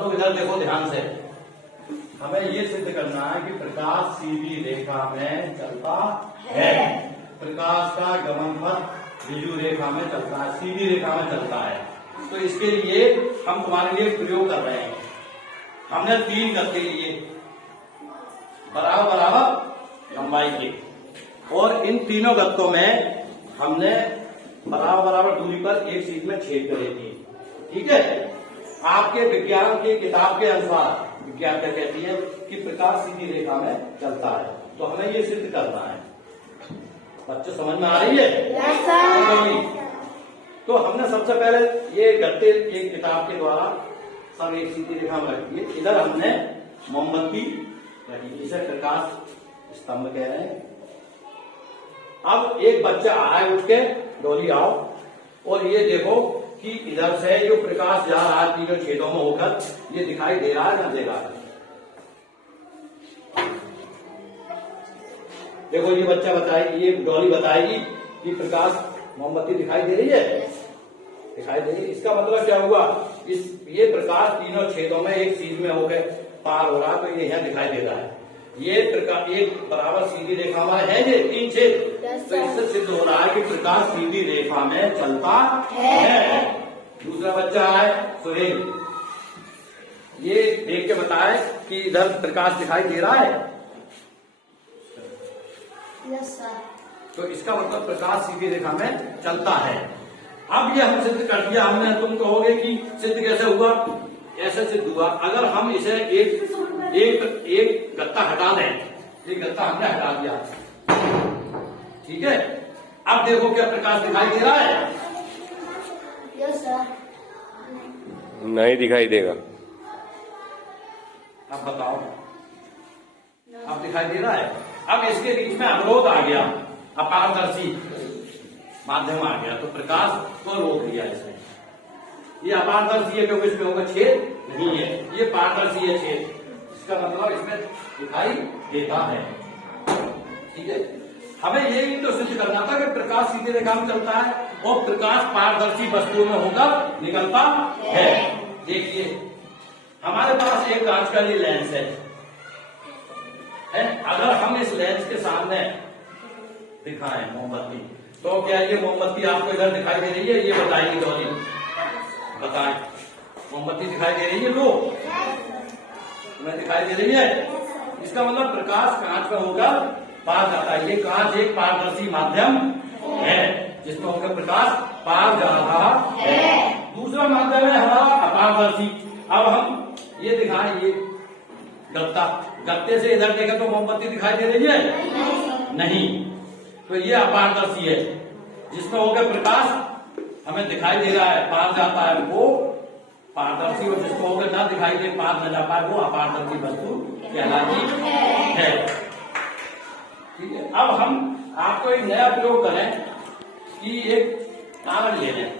सब लोग इधर देखो ध्यान से। हमें ये सिद्ध करना है कि प्रकाश सीधी रेखा में चलता है। प्रकाश का गमन पथ ऋजु रेखा में चलता है, सीधी रेखा में चलता है। तो इसके लिए हम तुम्हारे लिए प्रयोग कर रहे हैं। हमने 3 गत्ते लिए बराबर बराबर लंबाई के, और इन तीनों गत्तों में हमने बराबर बराबर दूरी पर एक सीध में छेद करे थे। ठीक है। आपके विज्ञान की किताब के अनुसार विज्ञान क्या कहती है कि प्रकाश सीधी रेखा में चलता है। तो हमें ये सिद्ध करना है। बच्चे समझ में आ रही है? Yes, sir. तो हमने सबसे पहले ये गत्ते एक किताब के द्वारा सब एक सीधी रेखा में रख दिए। इधर हमने मोमबत्ती रखी, इसे प्रकाश स्तंभ कह रहे हैं। अब एक बच्चा आए उठ के, डोली आओ, और ये देखो कि इधर से जो प्रकाश जा रहा है तीनों छेदों में होकर, ये दिखाई दे रहा है ना दे रहा है? देखो ये बच्चा बताएगी, ये डोली बताएगी कि प्रकाश मोमबत्ती दिखाई दे रही है, दिखाई दे रही है। इसका मतलब क्या हुआ? ये प्रकाश तीनों छेदों में एक सीध में होकर पार हो रहा है, तो ये यहाँ दिखाई दे रहा है। ये प्रकाश एक बराबर सीधी रेखा में है, ये 3 छेद। तो इससे सिद्ध हो रहा है कि प्रकाश सीधी रेखा में चलता है। दूसरा बच्चा है सुहेल, ये देख के बताए कि इधर प्रकाश दिखाई दे रहा है। Yes, sir. तो इसका मतलब प्रकाश सीधी रेखा में चलता है। अब ये हम सिद्ध कर दिया हमने। तुम कहोगे कि सिद्ध कैसे हुआ? ऐसे सिद्ध हुआ अगर हम इसे एक गत्ता हटा दें। एक गत्ता हमने हटा दिया, ठीक है। अब देखो क्या प्रकाश दिखाई दे रहा है? Yes, sir. नहीं दिखाई देगा। अब बताओ, अब दिखाई दे रहा है? अब इसके बीच में अवरोध आ गया, अपारदर्शी माध्यम आ गया, तो प्रकाश को रोक दिया इसने। ये अपारदर्शी है क्योंकि इसमें होगा छेद नहीं है, ये पारदर्शी है छेद, इसका मतलब इसमें दिखाई देता है। ठीक है। हमें यही तो सिद्ध करना था कि प्रकाश सीधी रेखा में चलता है और प्रकाश पारदर्शी वस्तुओं में होकर निकलता है। देखिए हमारे पास एक कांच का ये लेंस है। अगर हम इस लेंस के सामने दिखाएं मोमबत्ती, तो क्या ये मोमबत्ती आपको इधर दिखाई दे रही है? ये बताइए डॉली, बताएं, मोमबत्ती दिखाई दे रही है? तो तुम्हें दिखाई दे रही है? इसका मतलब प्रकाश कांच में होकर पार जाता है। ये कांच एक पारदर्शी माध्यम है जिसमें होकर प्रकाश पार जा रहा है। दूसरा माध्यम है हमारा अपारदर्शी। अब हम ये दिखाएं, ये गत्ता, गत्ते से इधर देखें तो मोमबत्ती दिखाई दे रही है? नहीं। तो ये अपारदर्शी है जिसमें होकर प्रकाश हमें दिखाई दे रहा है, पार जाता है, वो पारदर्शी। और जिसको होकर ना दिखाई दे, पार न जा पाए, वो अपारदर्शी वस्तु कहलाती है। ठीक है। अब हम आपको एक नया प्रयोग करें कि एक कागज ले लें।